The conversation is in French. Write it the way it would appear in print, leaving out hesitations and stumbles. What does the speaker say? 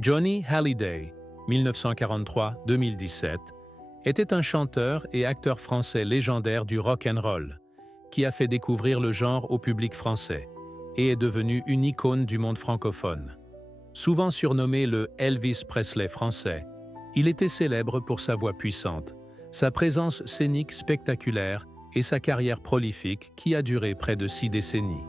Johnny Hallyday, 1943-2017, était un chanteur et acteur français légendaire du rock and roll, qui a fait découvrir le genre au public français et est devenu une icône du monde francophone. Souvent surnommé le Elvis Presley français, il était célèbre pour sa voix puissante, sa présence scénique spectaculaire et sa carrière prolifique qui a duré près de 6 décennies.